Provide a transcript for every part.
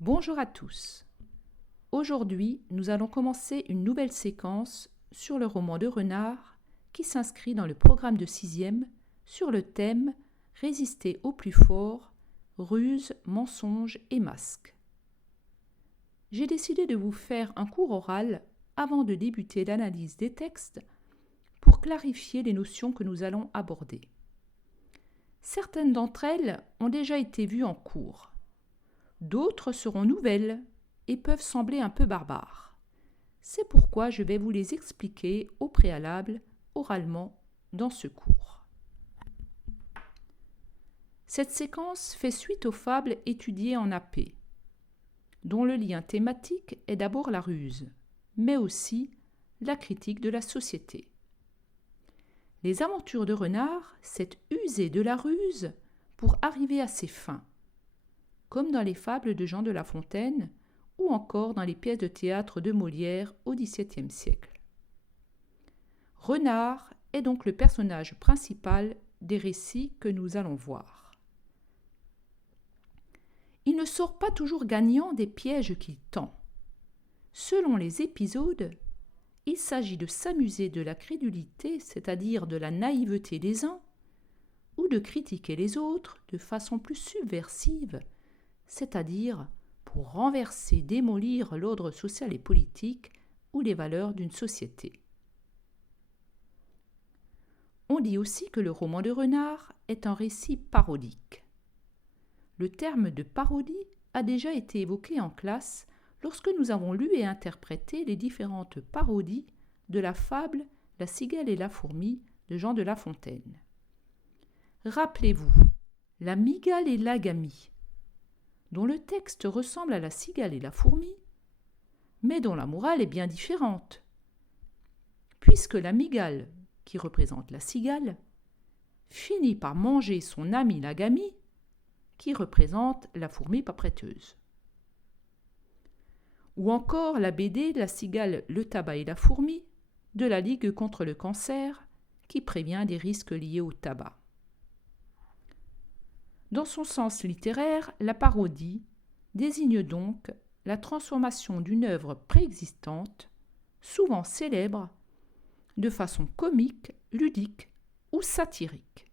Bonjour à tous. Aujourd'hui, nous allons commencer une nouvelle séquence sur le roman de Renard qui s'inscrit dans le programme de 6e sur le thème « Résister au plus fort, ruse, mensonge et masque ». J'ai décidé de vous faire un cours oral avant de débuter l'analyse des textes pour clarifier les notions que nous allons aborder. Certaines d'entre elles ont déjà été vues en cours. D'autres seront nouvelles et peuvent sembler un peu barbares. C'est pourquoi je vais vous les expliquer au préalable, oralement, dans ce cours. Cette séquence fait suite aux fables étudiées en AP, dont le lien thématique est d'abord la ruse, mais aussi la critique de la société. Les aventures de Renard, c'est user de la ruse pour arriver à ses fins, comme dans les fables de Jean de La Fontaine ou encore dans les pièces de théâtre de Molière au XVIIe siècle. Renard est donc le personnage principal des récits que nous allons voir. Il ne sort pas toujours gagnant des pièges qu'il tend. Selon les épisodes, il s'agit de s'amuser de la crédulité, c'est-à-dire de la naïveté des uns, ou de critiquer les autres de façon plus subversive, c'est-à-dire pour renverser, démolir l'ordre social et politique ou les valeurs d'une société. On dit aussi que le roman de Renard est un récit parodique. Le terme de parodie a déjà été évoqué en classe lorsque nous avons lu et interprété les différentes parodies de la fable La cigale et la fourmi de Jean de La Fontaine. Rappelez-vous, la mygale et l'agamie, dont le texte ressemble à la cigale et la fourmi, mais dont la morale est bien différente, puisque la mygale, qui représente la cigale, finit par manger son amie l'agamie, qui représente la fourmi pas prêteuse. Ou encore la BD La cigale, le tabac et la fourmi, de la Ligue contre le cancer, qui prévient des risques liés au tabac. Dans son sens littéraire, la parodie désigne donc la transformation d'une œuvre préexistante, souvent célèbre, de façon comique, ludique ou satirique.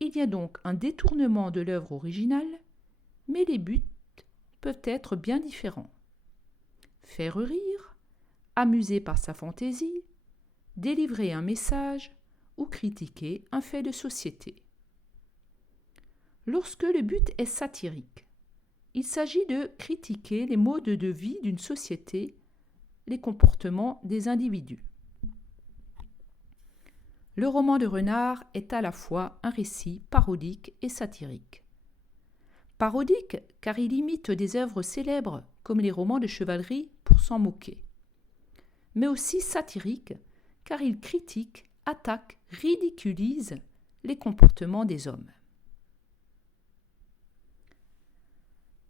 Il y a donc un détournement de l'œuvre originale, mais les buts peuvent être bien différents. Faire rire, amuser par sa fantaisie, délivrer un message ou critiquer un fait de société. Lorsque le but est satirique, il s'agit de critiquer les modes de vie d'une société, les comportements des individus. Le roman de Renard est à la fois un récit parodique et satirique. Parodique car il imite des œuvres célèbres comme les romans de chevalerie pour s'en moquer. Mais aussi satirique car il critique, attaque, ridiculise les comportements des hommes.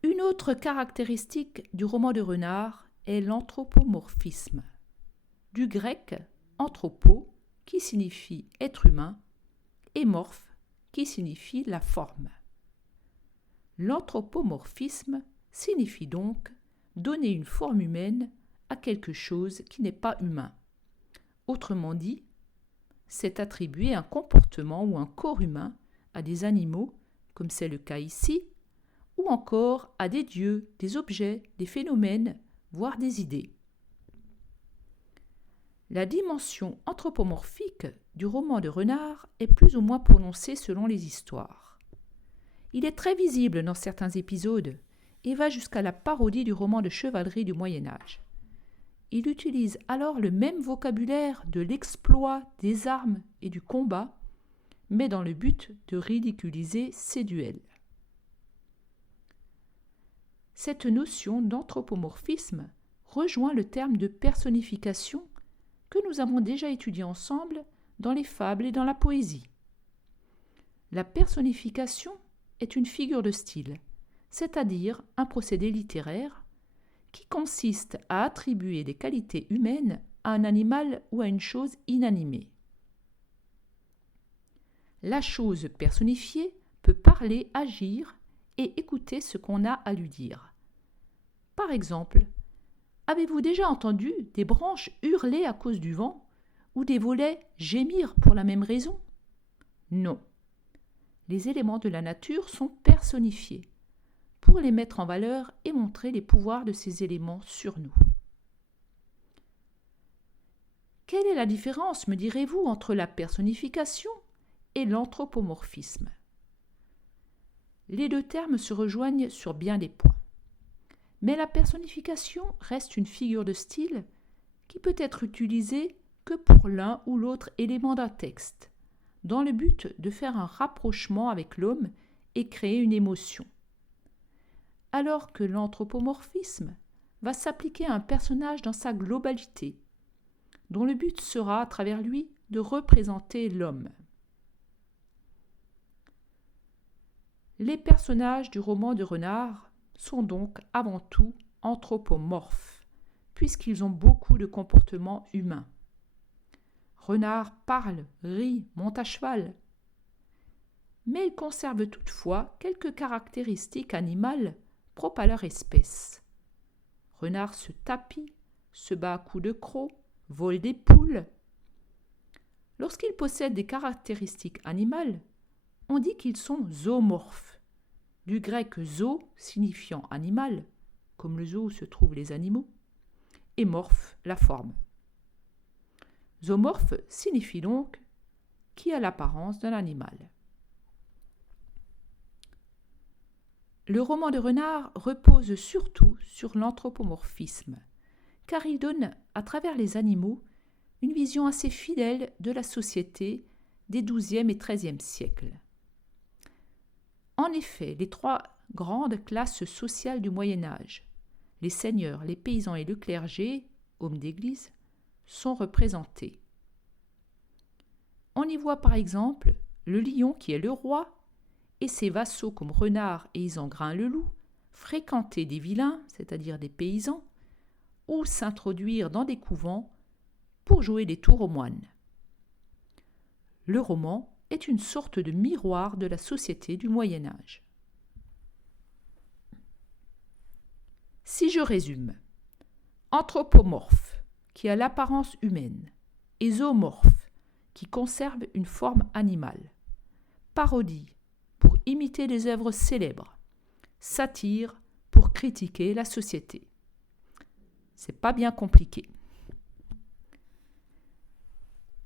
Une autre caractéristique du roman de Renard est l'anthropomorphisme. Du grec anthropo qui signifie être humain et morphe qui signifie la forme. L'anthropomorphisme signifie donc donner une forme humaine à quelque chose qui n'est pas humain. Autrement dit, c'est attribuer un comportement ou un corps humain à des animaux, comme c'est le cas ici, ou encore à des dieux, des objets, des phénomènes, voire des idées. La dimension anthropomorphique du roman de Renard est plus ou moins prononcée selon les histoires. Il est très visible dans certains épisodes et va jusqu'à la parodie du roman de chevalerie du Moyen-Âge. Il utilise alors le même vocabulaire de l'exploit, des armes et du combat, mais dans le but de ridiculiser ces duels. Cette notion d'anthropomorphisme rejoint le terme de personnification que nous avons déjà étudié ensemble dans les fables et dans la poésie. La personnification est une figure de style, c'est-à-dire un procédé littéraire qui consiste à attribuer des qualités humaines à un animal ou à une chose inanimée. La chose personnifiée peut parler, agir et écouter ce qu'on a à lui dire, Par exemple, avez-vous déjà entendu des branches hurler à cause du vent ou des volets gémir pour la même raison? Non. Les éléments de la nature sont personnifiés pour les mettre en valeur et montrer les pouvoirs de ces éléments sur nous. Quelle est la différence, me direz-vous, entre la personnification et l'anthropomorphisme? Les deux termes se rejoignent sur bien des points. Mais la personnification reste une figure de style qui peut être utilisée que pour l'un ou l'autre élément d'un texte, dans le but de faire un rapprochement avec l'homme et créer une émotion. Alors que l'anthropomorphisme va s'appliquer à un personnage dans sa globalité, dont le but sera, à travers lui, de représenter l'homme. Les personnages du roman de Renard sont donc avant tout anthropomorphes, puisqu'ils ont beaucoup de comportements humains. Renard parle, rit, monte à cheval. Mais il conserve toutefois quelques caractéristiques animales propres à leur espèce. Renard se tapit, se bat à coups de croc, vole des poules. Lorsqu'ils possèdent des caractéristiques animales, on dit qu'ils sont zoomorphes, du grec zo signifiant animal, comme le zoo où se trouvent les animaux, et morphe, la forme. Zoomorphe signifie donc qui a l'apparence d'un animal. Le roman de Renard repose surtout sur l'anthropomorphisme, car il donne, à travers les animaux, une vision assez fidèle de la société des XIIe et XIIIe siècles. En effet, les trois grandes classes sociales du Moyen Âge, les seigneurs, les paysans et le clergé, hommes d'église, sont représentés. On y voit par exemple le lion qui est le roi et ses vassaux comme Renard et Isengrin le loup fréquenter des vilains, c'est-à-dire des paysans, ou s'introduire dans des couvents pour jouer des tours aux moines. Le roman est une sorte de miroir de la société du Moyen Âge. Si je résume, anthropomorphe, qui a l'apparence humaine, et zoomorphe, qui conserve une forme animale, parodie, pour imiter des œuvres célèbres, satire, pour critiquer la société. C'est pas bien compliqué.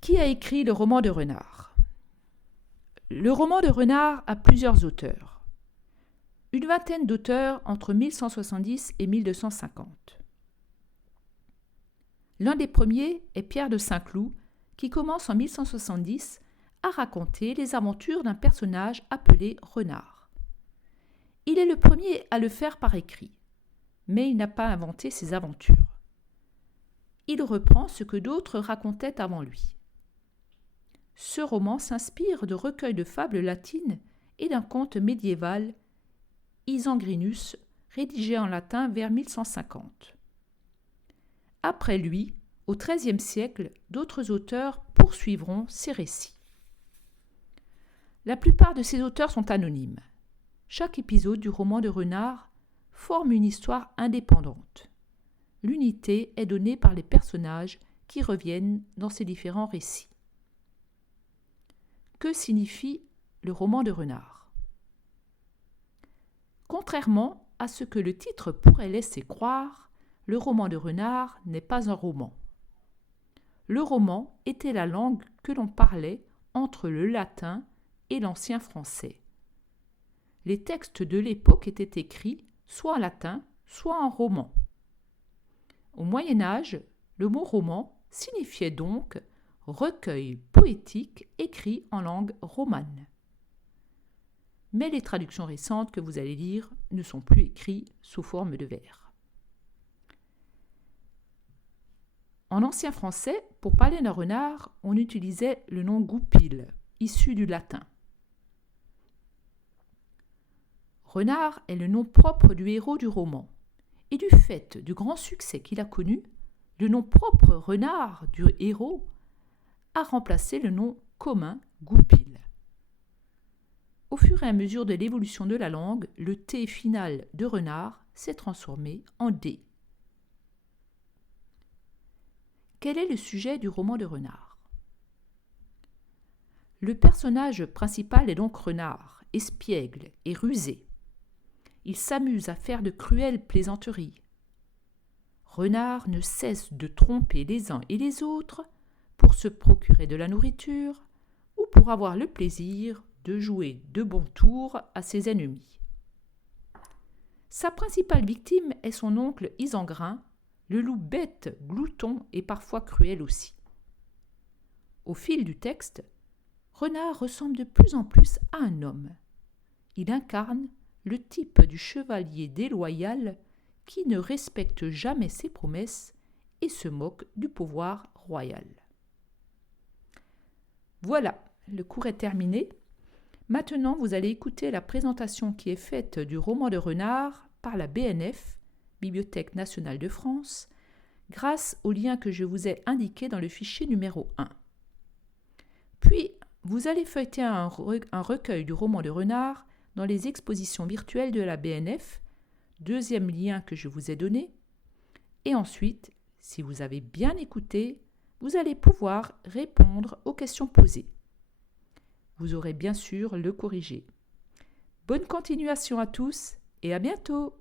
Qui a écrit le roman de Renard? Le roman de Renard a plusieurs auteurs. Une vingtaine d'auteurs entre 1170 et 1250. L'un des premiers est Pierre de Saint-Cloud, qui commence en 1170 à raconter les aventures d'un personnage appelé Renard. Il est le premier à le faire par écrit, mais il n'a pas inventé ses aventures. Il reprend ce que d'autres racontaient avant lui. Ce roman s'inspire de recueils de fables latines et d'un conte médiéval, Isengrinus, rédigé en latin vers 1150. Après lui, au XIIIe siècle, d'autres auteurs poursuivront ces récits. La plupart de ces auteurs sont anonymes. Chaque épisode du roman de Renard forme une histoire indépendante. L'unité est donnée par les personnages qui reviennent dans ces différents récits. Que signifie le roman de Renard? Contrairement à ce que le titre pourrait laisser croire, le roman de Renard n'est pas un roman. Le roman était la langue que l'on parlait entre le latin et l'ancien français. Les textes de l'époque étaient écrits soit en latin, soit en roman. Au Moyen Âge, le mot roman signifiait donc recueil poétique écrit en langue romane. Mais les traductions récentes que vous allez lire ne sont plus écrites sous forme de vers. En ancien français, pour parler d'un renard, on utilisait le nom goupil, issu du latin. Renard est le nom propre du héros du roman, et du fait du grand succès qu'il a connu, le nom propre Renard du héros a remplacé le nom commun goupil. Au fur et à mesure de l'évolution de la langue, le T final de renard s'est transformé en D. Quel est le sujet du roman de Renard ? Le personnage principal est donc Renard, espiègle et rusé. Il s'amuse à faire de cruelles plaisanteries. Renard ne cesse de tromper les uns et les autres pour se procurer de la nourriture ou pour avoir le plaisir de jouer de bons tours à ses ennemis. Sa principale victime est son oncle Isengrin, le loup bête, glouton et parfois cruel aussi. Au fil du texte, Renard ressemble de plus en plus à un homme. Il incarne le type du chevalier déloyal qui ne respecte jamais ses promesses et se moque du pouvoir royal. Voilà, le cours est terminé. Maintenant, vous allez écouter la présentation qui est faite du roman de Renard par la BNF, Bibliothèque nationale de France, grâce au lien que je vous ai indiqué dans le fichier numéro 1. Puis, vous allez feuilleter un recueil du roman de Renard dans les expositions virtuelles de la BNF, deuxième lien que je vous ai donné. Et ensuite, si vous avez bien écouté, vous allez pouvoir répondre aux questions posées. Vous aurez bien sûr le corrigé. Bonne continuation à tous et à bientôt!